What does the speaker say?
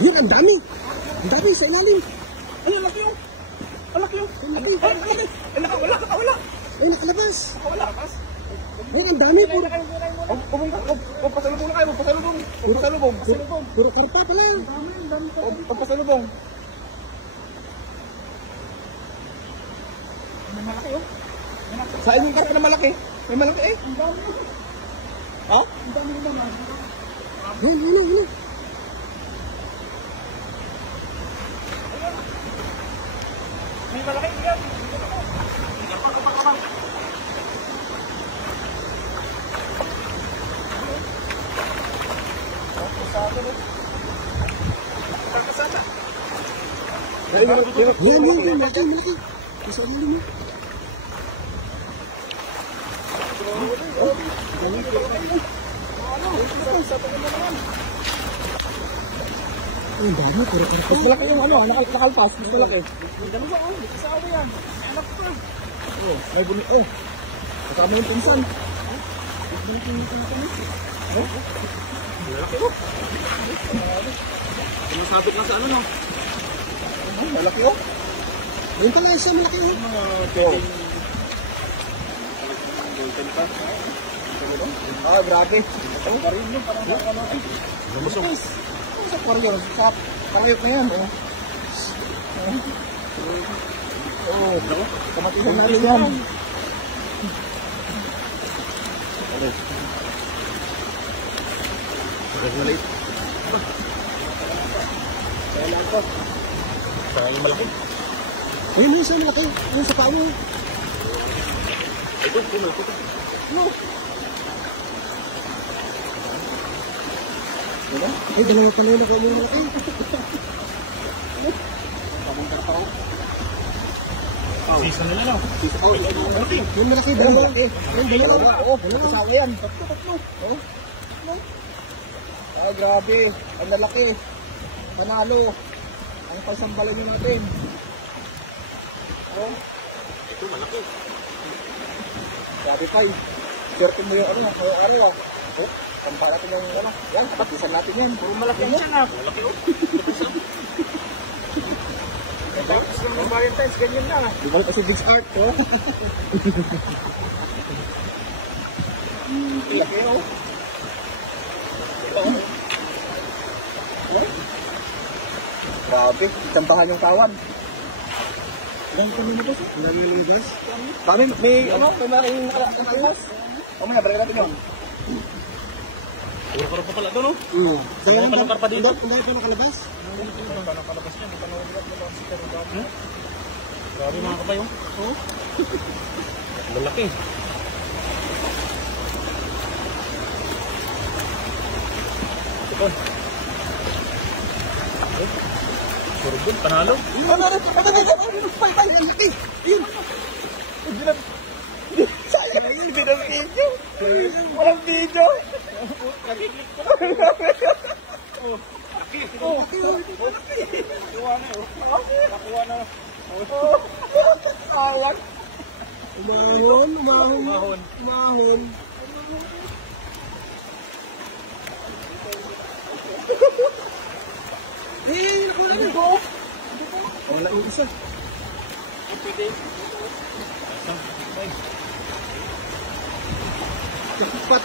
Yun, ang dami. Ang dami sa ilalim. Ay, ang laki yun. Ang laki yun. Ang laki. Ay, nakawala. Ay, nakalabas. Nakawala. Ay, ang dami. Pasalubong na kayo. Pasalubong. Puro karpa pala. Pasalubong. May malaki yun. Saan yung karpa na malaki? May malaki eh. Ang dami yun. Ha? Ang dami yun naman. Yun. May malaki yan. Yan, malaki. Nasa ilalim mo. Ang dami, puro karpa. Mas malaki yung ano, nakalpas. Mas malaki. Ganun ba? Dito sa ako yan. Anak pa. May bumi. Kasama yung pinsan. Malaki oh. Sumasabit na sa ano no? Malaki oh. Ayun pala, isa malaki oh. Grabe. Parang yun, parang ano eh. Lumusok. Sa parang sa parang na yan oh. Kamatisan natin yan. Maliit. Kaya lang po. Saka yung malaki. Ayun mo, isa malaki. Ayun sa paa mo. Ito. Diba? Ay, dalawa pala yung nagawa mo malaki. Season nila no? Malaki. Yung malaki, dalawa. Yung dalawa. Kasama yan. Tatlo. Grabe. Ang lalaki. Panalo. Ang pagsambalan nyo natin. Ito malaki. Grabe pa eh. Swerte mo yung ano. Tampa natin yung ano. Yan, kapatisan natin yan. Puro malaki yan siya nga. Malaki o. Tapos yung Valentine's, ganyan na. Di ba kasi big art o? Malaki o. Grabe, tambahan yung kawan. Ilang kanina ba siya? Nalilibas? Kami, may malaking nakalas. Mamaya, balik natin yun. Puro pa pala ito, no? Oo. Kaya palang karpa dito? Kung pa nakalabas? Nakalabas niya, hindi pa nakalabas. Grabe mga kabayo. Oo. Malaki. Ito. Surubon, panalo. Ang laki! Yun! Sayang, hindi na video. Walang video. Nakiklik ko lang. Nakuha na. Sayang. Umahon. Eh, nakuha na ito. Wala yung isa. Cepat.